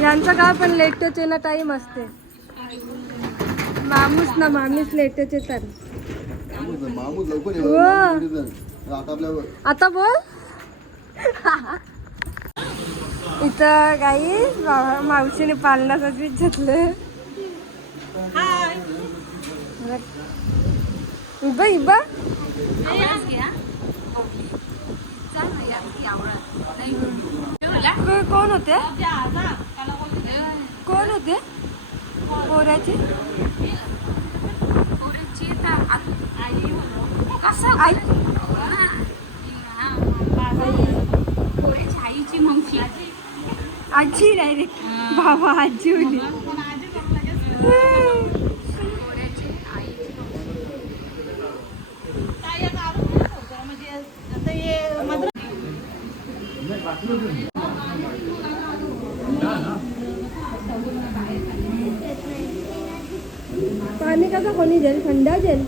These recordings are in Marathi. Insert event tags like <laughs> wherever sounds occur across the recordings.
यांचं काय पण लेटच ना टाइम असते. मामूस ना मामीच लेटच येतात मामूद लवकर आता आपल्या हो. आता बोल. इथं काही मावशीने पालनाचं पीठ घेतलं इबा इबा कोण होते? कोण होते? पोऱ्याचे? आई? आजी डायरेक्ट बाबा आजी होती. पाणी कसं कोणी जेल? थंड जेल?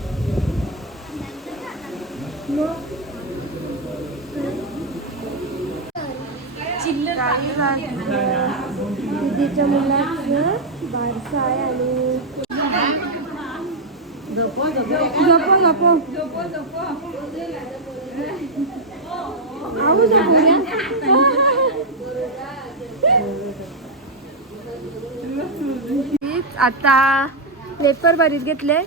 दिदीच्या मुलाचं बारसा आहे आणि झोपो झोपो. आऊ झोपूया <laughs> आता पेपर भरीत घेतले.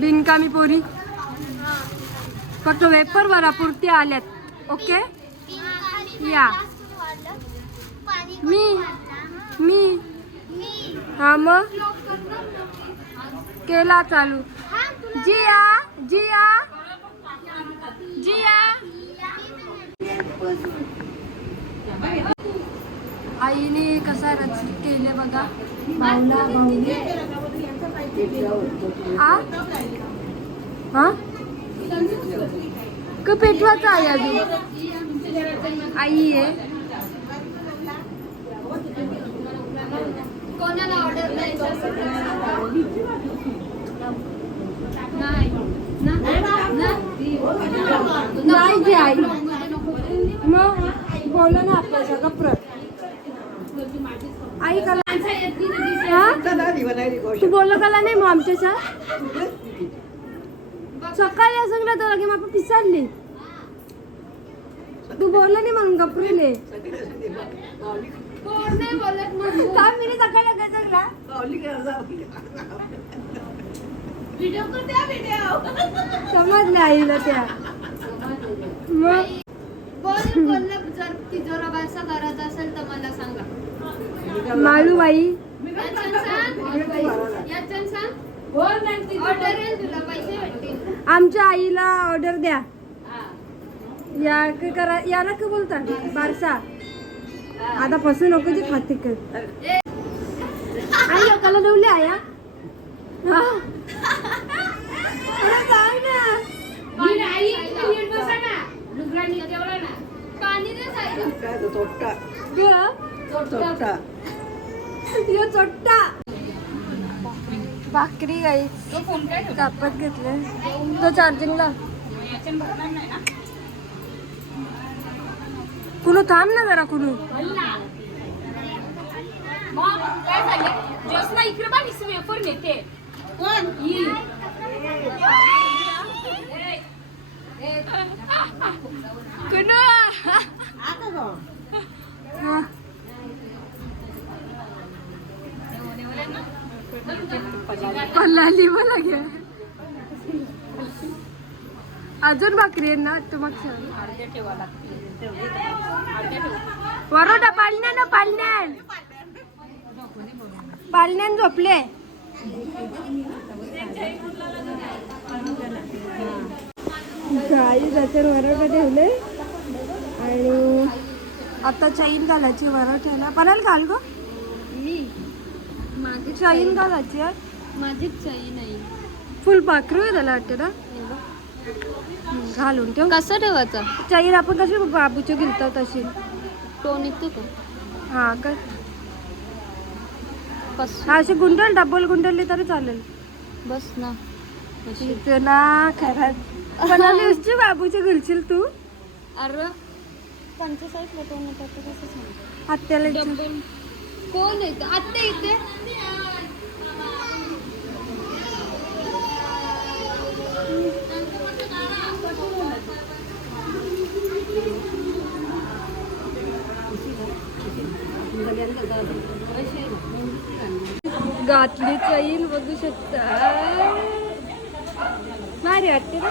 बिनकामी पोरी. फक्त वेपर भरा पुरती आल्यात. ओके? या. मी मी. हा मग? केला चालू. जिया जिया. जिया. आईने कसा रच केले बघा. आ? हा क पेटवाचा आहे अजून? आई आहे कोणाला ऑर्डर नाही. जी आई. मग बोला ना आपल्या सगळं प्र आई कला हा? तू बोललो कला नाही मग आमच्याच्या? सकाळी असं तर लगे मग पिसाडली. तू बोलला नाही म्हणून गपरीले काय मी सकाळी काय सांगला समजले आईला त्या. मग? करत असेल तर मला सांगा. माळूबाई. आमच्या आईला ऑर्डर द्या. या क- करा याला का बोलतात बारसा. आता फसू नको जे खाते कर. आई लोकाला ठेवले आया हा. पाणी चोट्टा. भाकरी गाई कापत घेतले तो चार्जिंगला कुणू थांब ना जरा कुणू? कुणू हा. पल्लाली मला घ्या अजून भाकरी आहे ना? तू मग सांग. वरोटा पालण्यान पालण्यान पालण्यान झोपले. गाई जाते वरोटा ठेवले. आणि आता चैन घालायची वरोट्याला पणाल घाल ग. मी? माझी चैन घालायची आहे. माझीच चाई नाही फुल पाखरू आहे त्याला वाटतं ना? घालून ठेव. कसं ठेवायचं? चैन आपण कशी बाबूची गिलतो तशी तो निघतो का? हा कर. कस हा असे गुंडल डबल गुंडलली तरी चालेल. बस ना. इथे ना खरंच. कोणाला <laughs> उचची बाबूची घुलशील तू. अरे पंचेचाळीस लोक कसं सांग. आत्याला. कोण येतं? आत्ता येते घातली चैन बघू शकता भारी वाटते ना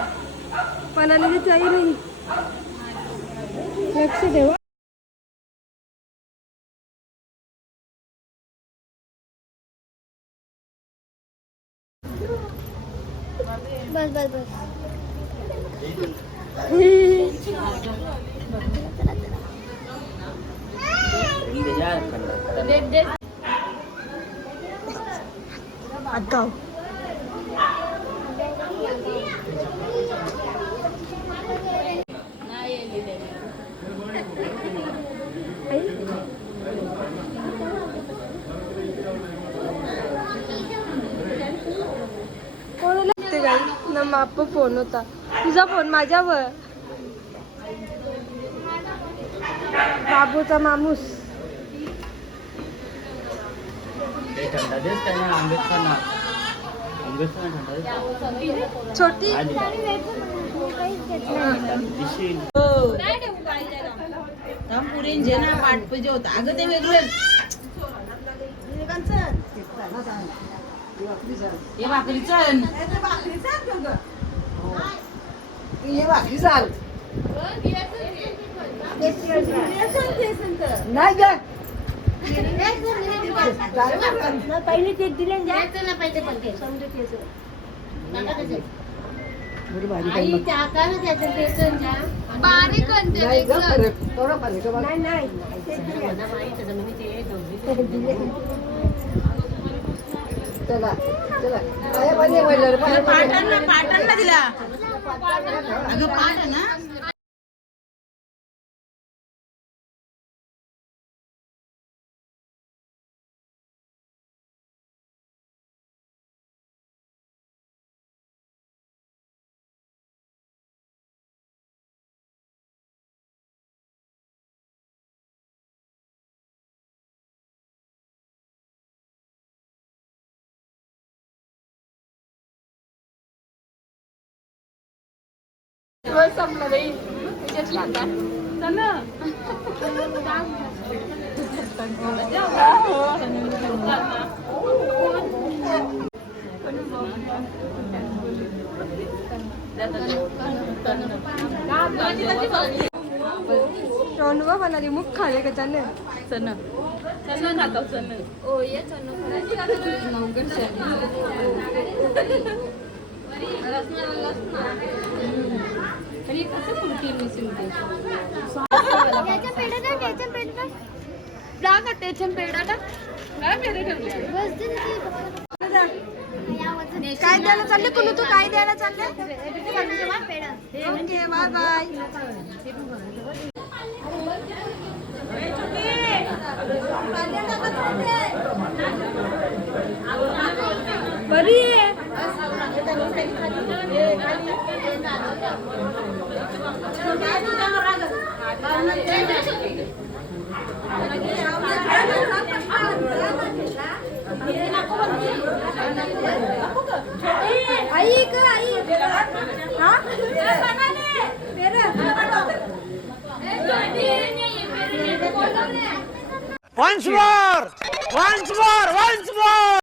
पणाला चैन आहे लक्ष देवा बस बस बस आगाव कोणाला ते काही ना माप फोन होता. तुझा फोन माझ्यावर. बाबूचा मामूस काय ना आंबेडकर ना आंबेडकर छोटी. ना पाठ पाहिजे होतं. अगं ते वेगळं. हे भाकरी चण हे भाकरी चाल. नाही ग. पहिले ते दिले. चला बारीक दिला अगं नाही ना? पाटांना पाटांना दिला अगं पाट ना. रोनवा बनाली मुख खाले का? त्याने ओ ये नवगड काय द्यायला चालले कुणू तू? काय द्यायला चालले? ओके बाय बाय बरी आहे. आई कर आई हा Once more! Once more! Once more!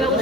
मामाला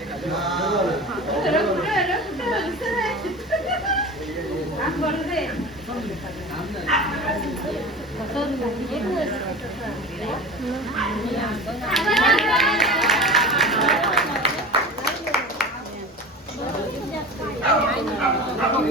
बसली. मामा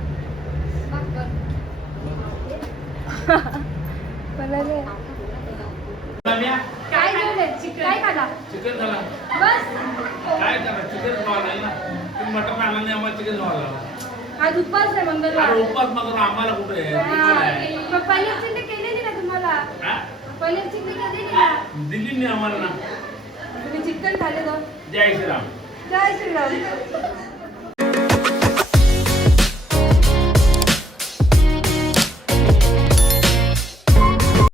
भाकर. मला रे. काय जेवले काय खाला चिकन झाला बस काय करा चिकन खावा नाही ना तुम्ही मटण आणलं नाही आम्हाला चिकन खावा लागलं आज उपवास आहे मंगळवार. अरे उपवास मग आम्हाला कुठे आहे? मग पनीर चिल्ली केलेली ना तुम्हाला? हा? पनीर चिल्ली केलेली ना दिली नाही आम्हाला ना. तुम्ही चिकन खाल्ले दोन जय श्रीराम. जय श्रीराम.